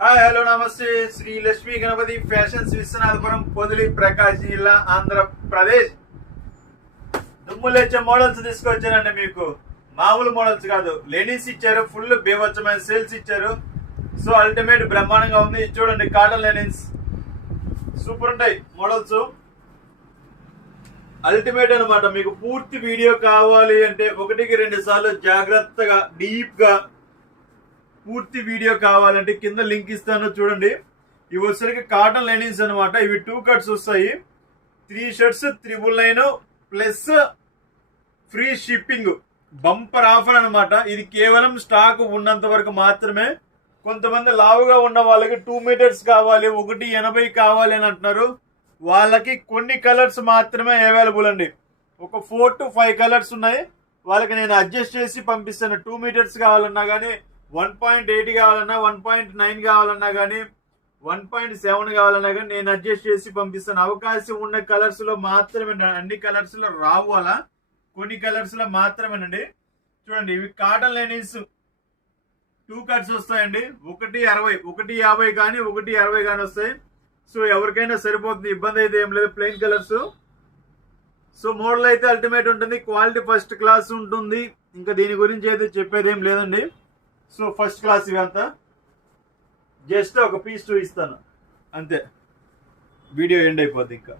Hi hello నమస్తే. Shri Lakshmi Ganapati fashions Viswanathapuram Podili Prakash జిల్లా ఆంధ్రప్రదేశ్. దుమ్ము లేచే మోడల్స్ తీసుకొచ్చానండి. మీకు మామూలు మోడల్స్ కాదు, లెనిన్స్ ఇచ్చారు, ఫుల్ బేవచ్చమైన సేల్స్ ఇచ్చారు. సో అల్టిమేట్ బ్రహ్మాండంగా ఉంది. చూడండి, కాటన్ లెనిన్స్ సూపర్ ఉంటాయి మోడల్స్, అల్టిమేట్ అనమాట. మీకు పూర్తి వీడియో కావాలి అంటే 1-2 సార్లు జాగ్రత్తగా డీప్ గా పూర్తి వీడియో కావాలంటే కింద లింక్ ఇస్తాను చూడండి. ఇవి వచ్చేసరికి కాటన్ లెనిన్స్ అనమాట. ఇవి 2 కట్స్ వస్తాయి, 3 shirts 999 plus free shipping. Bumper offer అనమాట. ఇది కేవలం స్టాక్ ఉన్నంత వరకు మాత్రమే. కొంతమంది లావుగా ఉన్న వాళ్ళకి 2 మీటర్స్ కావాలి, 180 కావాలి అని అంటున్నారు. వాళ్ళకి కొన్ని కలర్స్ మాత్రమే అవైలబుల్ అండి. ఒక 4 to 5 కలర్స్ ఉన్నాయి. వాళ్ళకి నేను అడ్జస్ట్ చేసి పంపిస్తాను. 2 మీటర్స్ కావాలన్నా కానీ, 1.8 కావాలన్నా, 1.9 కావాలన్నా కానీ, 1.7 కావాలన్నా కానీ నేను అడ్జస్ట్ చేసి పంపిస్తాను. అవకాశం ఉన్న కలర్స్ లో మాత్రమే, అన్ని కలర్స్ లో రావు, అలా కొన్ని కలర్స్ లో మాత్రమేనండి. చూడండి, ఇవి కాటన్ లెనిన్స్ 2 కట్స్ వస్తాయండి. 160, 150 కానీ 160 కానీ వస్తాయి. సో ఎవరికైనా సరిపోతుంది, ఇబ్బంది అయితే ఏం లేదు. Plain colours. సో మోడల్ అయితే అల్టిమేట్ ఉంటుంది, క్వాలిటీ ఫస్ట్ క్లాస్ ఉంటుంది. ఇంకా దీని గురించి అయితే చెప్పేది ఏం లేదండి. సో ఫస్ట్ క్లాస్ ఇవంతా. జస్ట్ ఒక పీస్ చూపిస్తాను అంతే, వీడియో ఎండ్ అయిపోద్ది. ఇంకా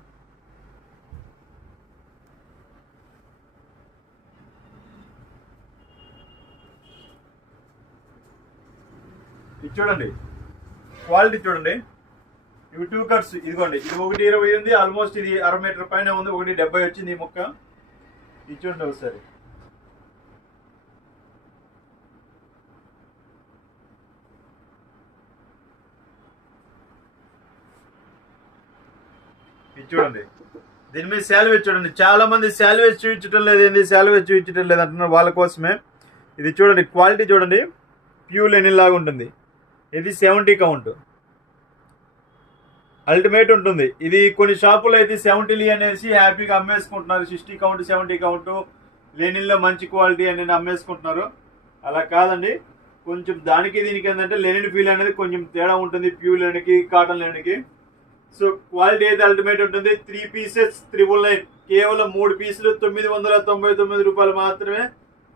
ఇది చూడండి, క్వాలిటీ చూడండి. ఇవి 2 కట్స్. ఇదిగోండి, ఇది 120 ఉంది, ఆల్మోస్ట్ ఇది 1/2 మీటర్ పైన ఉంది. 170 వచ్చింది ఈ ముక్క. ఇది చూడండి ఒకసారి. ఇది చూడండి, దీని మీద శాల్వేజ్ చూడండి. చాలా మంది శాల్వేజ్ చూపించడం లేదు, ఏంది శాల్వేజ్ చూపించడం లేదు అంటున్నారు. వాళ్ళ కోసమే ఇది చూడండి. క్వాలిటీ చూడండి, ప్యూర్ లెనిన్ లాగా ఉంటుంది. ఇది 70 కౌంట్, అల్టిమేట్ ఉంటుంది. ఇది కొన్ని షాపులో అయితే 70 అనేసి హ్యాపీగా అమ్మేసుకుంటున్నారు. 60 కౌంట్ 70 కౌంట్ లెనిన్లో మంచి క్వాలిటీ అని అమ్మేసుకుంటున్నారు. అలా కాదండి, కొంచెం దానికి దీనికి ఏంటంటే లెనిన్ ఫీల్ అనేది కొంచెం తేడా ఉంటుంది, ప్యూర్ లెనిన్కి కాటన్ లెనిన్కి. సో క్వాలిటీ అయితే అల్టిమేట్ ఉంటుంది. 3 పీసెస్ 999, కేవలం 3 పీసులు 999 రూపాయలు మాత్రమే,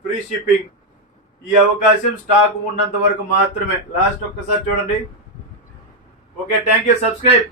ఫ్రీ షిప్పింగ్. ఈ అవకాశం స్టాక్ ఉన్నంత వరకు మాత్రమే. లాస్ట్ ఒక్కసారి చూడండి. Okay, thank you. సబ్స్క్రైబ్.